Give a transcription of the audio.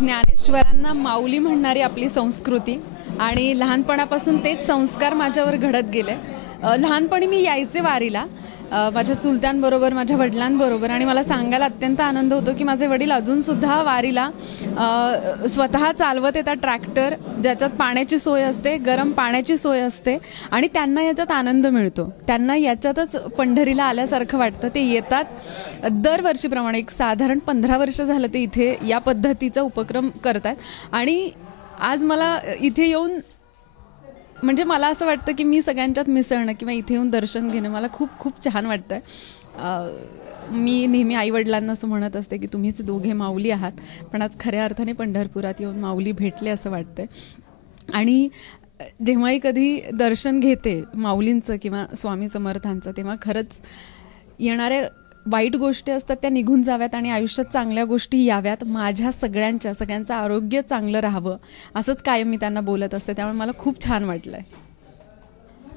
ज्ञानेश्वरांना माऊली म्हणणारी आपली संस्कृती आणि लहानपणापासून तेच संस्कार माझ्यावर घडत गेले. लहानपणी मी यायचे वारीला. माझ्या चुलत्यांबरोबर माझ्या वडिलांबरोबर आणि मला सांगायला अत्यंत आनंद होतो की माझे वडील अजूनसुद्धा वारीला स्वतः चालवत येतात ट्रॅक्टर ज्याच्यात पाण्याची सोय असते गरम पाण्याची सोय असते आणि त्यांना याच्यात आनंद मिळतो. त्यांना याच्यातच पंढरीला आल्यासारखं वाटतं. ते येतात. दरवर्षीप्रमाणे एक साधारण पंधरा वर्ष झालं ते इथे या पद्धतीचा उपक्रम करतात. आणि आज मला इथे येऊन म्हणजे मला असं वाटतं की मी सगळ्यांच्यात मिसळणं किंवा इथे येऊन दर्शन घेणं मला खूप खूप छान वाटतं आहे मी नेहमी आईवडिलांना असं म्हणत असते की तुम्हीच दोघे माऊली आहात पण आज खऱ्या अर्थाने पंढरपुरात येऊन माऊली भेटले असं वाटतंय. आणि जेव्हाही कधी दर्शन घेते माऊलींचं किंवा स्वामी समर्थांचं तेव्हा खरंच येणाऱ्या वाईट गोष्टी असतात त्या निघून जाव्यात आणि आयुष्यात चांगल्या गोष्टी याव्यात. माझ्या सगळ्यांच्या सगळ्यांचं आरोग्य चांगलं राहावं असंच कायम मी त्यांना बोलत असते. त्यामुळे मला खूप छान वाटलं आहे